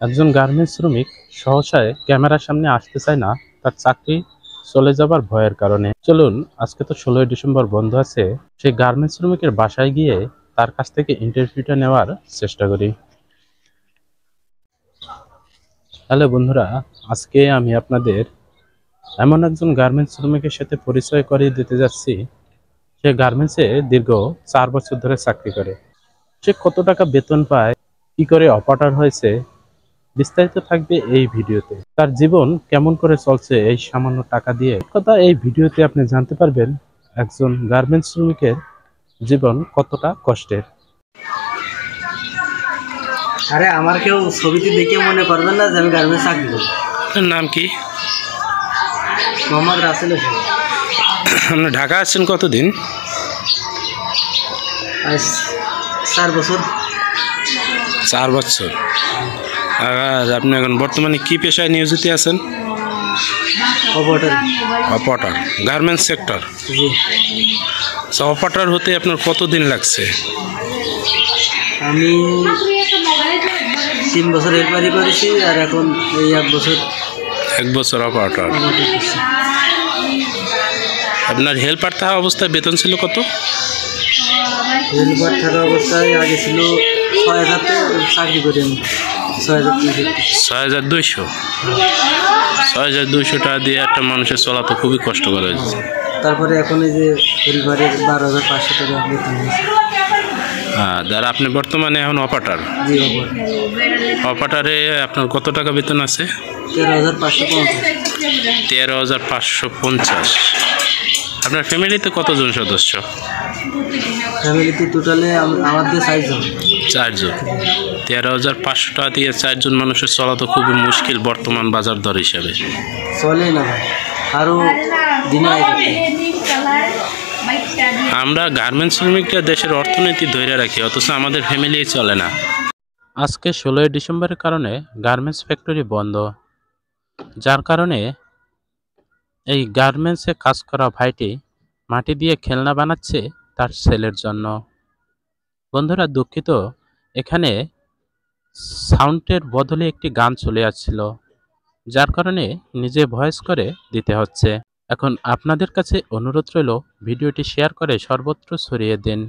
একজন গার্মেন্টস শ্রমিক সহসায় ক্যামেরার সামনে আসতে চায় না তার চাকরি চলে যাবার ভয়ের কারণে। চলুন, আজকে তো 16ই ডিসেম্বর বন্ধ আছে, সেই গার্মেন্টস শ্রমিকের বাসায় গিয়ে তার কাছ থেকে ইন্টারভিউটা নেওয়ার চেষ্টা করি। হ্যালো বন্ধুরা, আজকে আমি আপনাদের এমন একজন গার্মেন্টস শ্রমিকের সাথে পরিচয় করিয়ে দিতে যাচ্ছি। সে গার্মেন্টসে দীর্ঘ 4 বছর ধরে চাকরি করে। সে কত টাকা বেতন পায়, কি করে অপারেটর হয়েছে, বিস্তারিত থাকবে এই ভিডিওতে। তার জীবন কেমন করে চলছে এই সামান্য টাকা দিয়ে, কথা এই ভিডিওতে আপনি জানতে পারবেন একজন গার্মেন্টস শ্রমিকের জীবন কতটা কষ্টের। আরে আমার কেউ ছবিতে দেখে মনে করবেন না যে আমি গার্মেন্টস চাকরি করি। আপনার নাম কি? মোহাম্মদ রাসেল হোসেন। আপনি ঢাকা আসছেন কতদিন? আজ 4 বছর। 4 বছর। আর আপনি এখন বর্তমানে কি পেশায় নিয়োজিত আছেন? Operator, garments sector. জি। অপারেটর হতে আপনার কতদিন লাগছে? আমি 3 বছর হেল্পারি করেছি আর এখন এই 1 বছর। 1 বছর অপারেটর। আপনার হেল্পার থাকা অবস্থায় বেতন ছিল কত? হেল্পার থাকা অবস্থায় আগে ছিল 6,000, চাকরি করি আমি 6,200। 6,200 টাকা দিয়ে একটা মানুষের চলা তো খুবই কষ্টকর হয়েছে। তারপরে এখন এই যে হেল্পারের 12,500 টাকা বেতন হয়েছে। আর আপনি বর্তমানে এখন অপারেটর। জি, অপারেটরে আপনার কত টাকা বেতন আছে? 13,550। 13,550। আপনার ফ্যামিলিতে কতজন সদস্য? ফ্যামিলিতে টোটালে আমাদের 4 জন। 4 জন। 13,500 টাকা দিয়ে 4 জন মানুষের চলা তো খুবই মুশকিল বর্তমান বাজার দর হিসাবে। চলে না ভাই, আরও দিনে আমরা গার্মেন্টস শ্রমিকরা দেশের অর্থনীতি ধরে রাখি, অথচ আমাদের ফ্যামিলি চলে না। আজকে 16ই ডিসেম্বরের কারণে গার্মেন্টস ফ্যাক্টরি বন্ধ, যার কারণে এই গার্মেন্টসে কাজ করা ভাইটি মাটি দিয়ে খেলনা বানাচ্ছে তার ছেলের জন্য। বন্ধুরা দুঃখিত, এখানে সাউন্ডের বদলে একটি গান চলে আসছিল, যার কারণে নিজে ভয়েস করে দিতে হচ্ছে। এখন আপনাদের কাছে অনুরোধ রইল ভিডিওটি শেয়ার করে সর্বত্র ছড়িয়ে দিন।